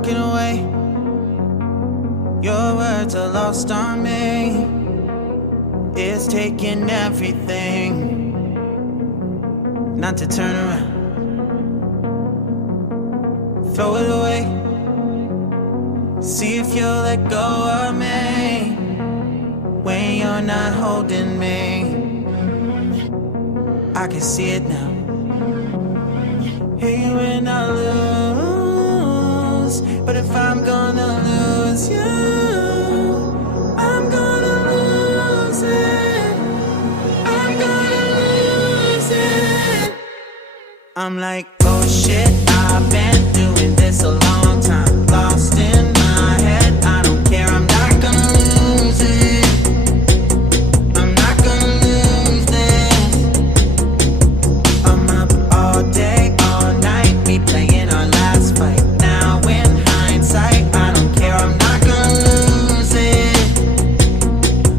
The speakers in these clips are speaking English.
walking away. Your words are lost on me. It's taking everything not to turn around. Throw it away. See if you'll let go of me when you're not holding me. I can see it now. Hey, when I lose, but if I'm gonna lose you, I'm gonna lose it. I'm gonna lose it. I'm like, oh shit, I've been doing this a long time. Lost in my head, I don't care, I'm not gonna lose it. I'm not gonna lose this. I'm up all day, all night, we playing our last fight. Now in hindsight, I don't care, I'm not gonna lose it.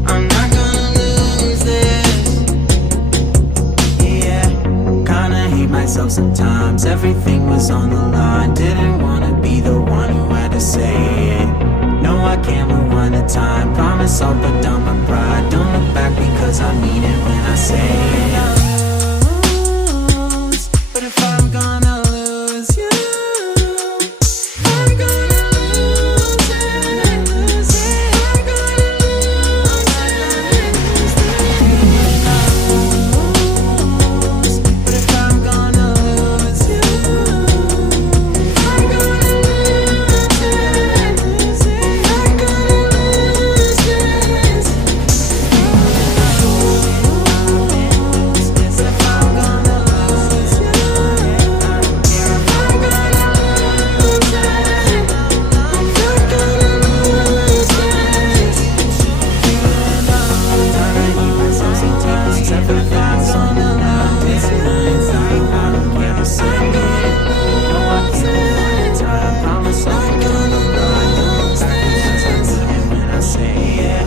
I'm not gonna lose this. Yeah, kinda hate myself sometimes. Everything was on the line. Didn't wanna be the one who had to say it. No, I can't rewind the time. Promise I'll put down my pride. Don't look back because I mean it when I say it. But if I'm gonna lose you, I'm gonna lose it. I'm gonna lose it. But if I'm gonna lose you, I'm gonna lose it. I'm gonna lose this. If I'm gonna lose you, I'm gonna lose it. I'm gonna lose this. I hate myself sometimes. Everything's on the line. I don't care to say it. No, I can't find the time. Promise I'm gonna lose this. I mean it when I say it.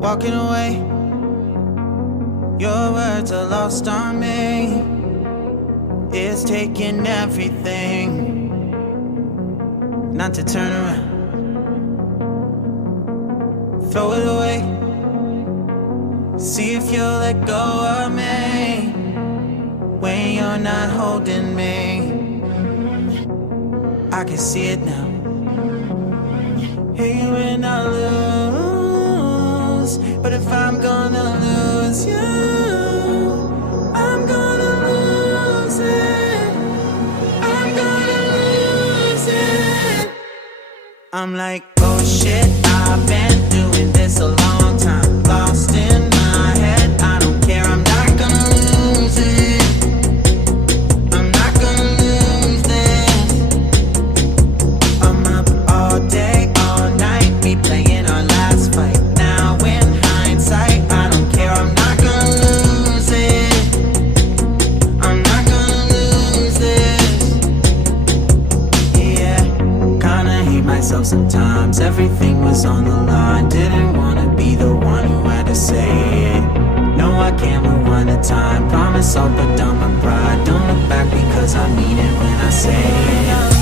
Walking away. Your words are lost on me. It's taking everything not to turn around. Throw it away. See if you'll let go of me when you're not holding me. I can see it now. Hey, when I lose, but if I'm gonna lose you, I'm gonna lose it. I'm gonna lose it. I'm like, oh shit, I've been doing this a long time. Lost in my head, I don't care, I'm not gonna lose it. I'm not gonna lose this. I'm up all day, all night, we playing our last fight. Now in hindsight, I don't care, I'm not gonna lose it. I'm not gonna lose this. Yeah, kinda hate myself sometimes. Everything was on the line. Didn't wanna be the one who had to say it. No, I can't rewind the time. Promise I'll put down my pride. Don't look back because I mean it when I say it.